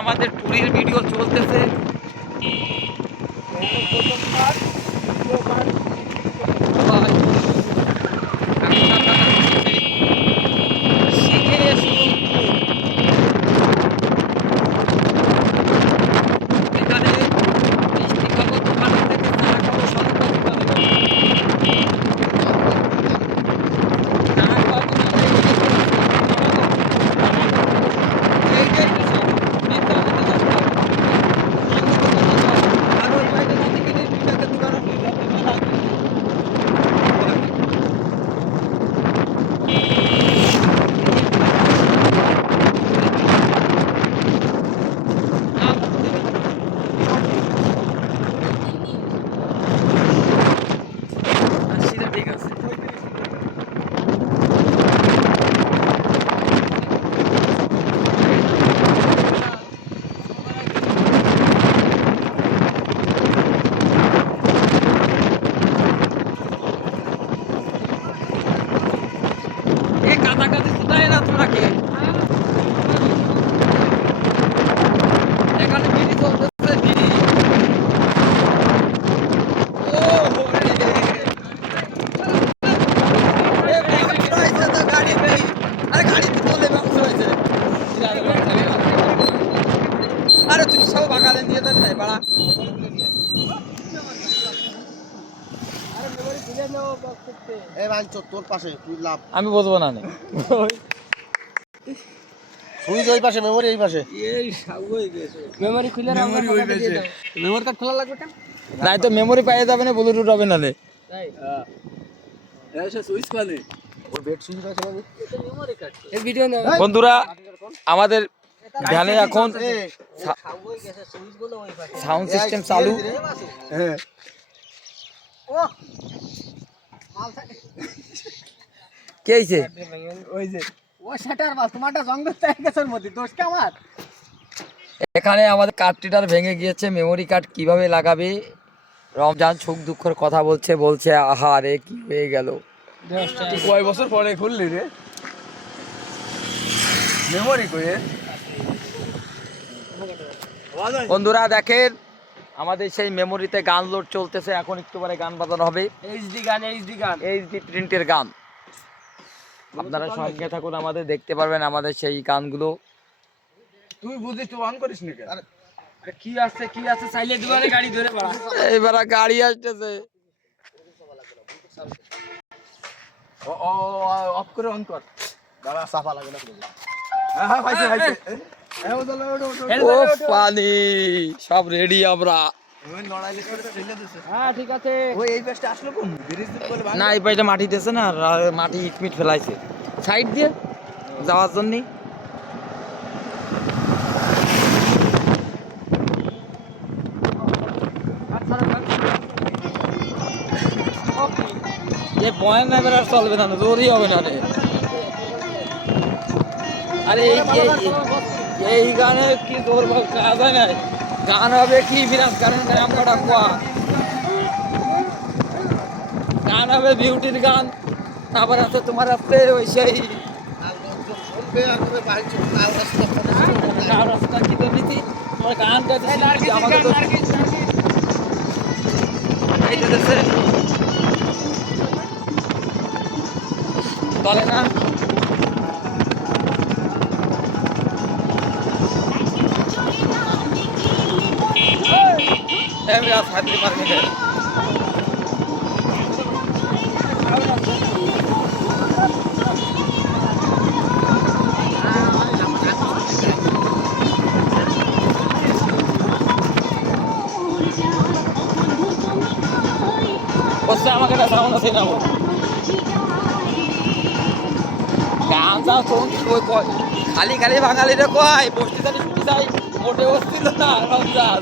আমাদের ট্যুরের ভিডিও চলতেছে। আমি বলবো না সুইচ ওই পাশে, মেমোরি এই পাশে। মেমোরি খুলে মেমোরি কার্ড খোলা লাগবে কেন? নাই তো মেমোরি পাইয়ে যাবে না, ব্লুটুথ হবে না। বন্ধুরা আমাদের ভ্যানে এখন সাউন্ড সিস্টেম চালু। কে হইছে? ওই যে ও শাটার মাল তোমারটা জঙ্গল থেকে গেছে ওর মধ্যে, দোষ কি আমার? এখানে আমাদের কার্ডটিটার ভেঙে গিয়েছে। মেমোরি কার্ড কিভাবে লাগাবে? রমজান সুখ দুঃখের কথা বলছে আহা রে কি হয়ে গেল। কয় বছর পরে খুললি রে মেমোরি কইয়ে? বন্ধুরা দেখেন আমাদের সেই মেমোরিতে গান লোড চলতেছে। এখন একটু পরে গান বাজানো হবে। এইচডি প্রিন্টের গান। আপনারা সঙ্গে থাকুন, আমাদের দেখতে পারবেন আমাদের সেই গানগুলো। তুই বুঝিস, তুই অন করিস নি কেন? আরে কি আছে চাইলে দিবারে গাড়ি ধরে পড়া। এইবার গাড়ি আসতেছে। ও অফ করে অন কর। দাঁড়া সাফা লাগে না। হ্যাঁ ভাইছে ও পানি সব রেডি আমরা। হ্যাঁ ঠিক আছে। ওই এই পাশটা আসলো কোন ব্রিজ বলে? না এই পাশটা মাটি দিয়েছে না, মাটি ইটমিট ফেলাইছে সাইড দিয়ে যাওয়ার জন্য। এ পয়েন্ট এবার আর চলবে না, জোরই হবে না রে। আরে এই গানে কি জোর কাজ হয় না, গান হবে কি বিরাট কারণ আমরা ডাকুয়া গান হবে, বিউটির গান। আবার আছে তোমার আছে ওই সেই রাস্তা কি তো নীতি তোমার গান গাইছে আমাকে তো বলে না। আমাকে একটা সাউন্ড আছে না গান খালি বাঙালিরা কয় বসতে জানি ছুটি যাই মোটে বসছিল না রমজান।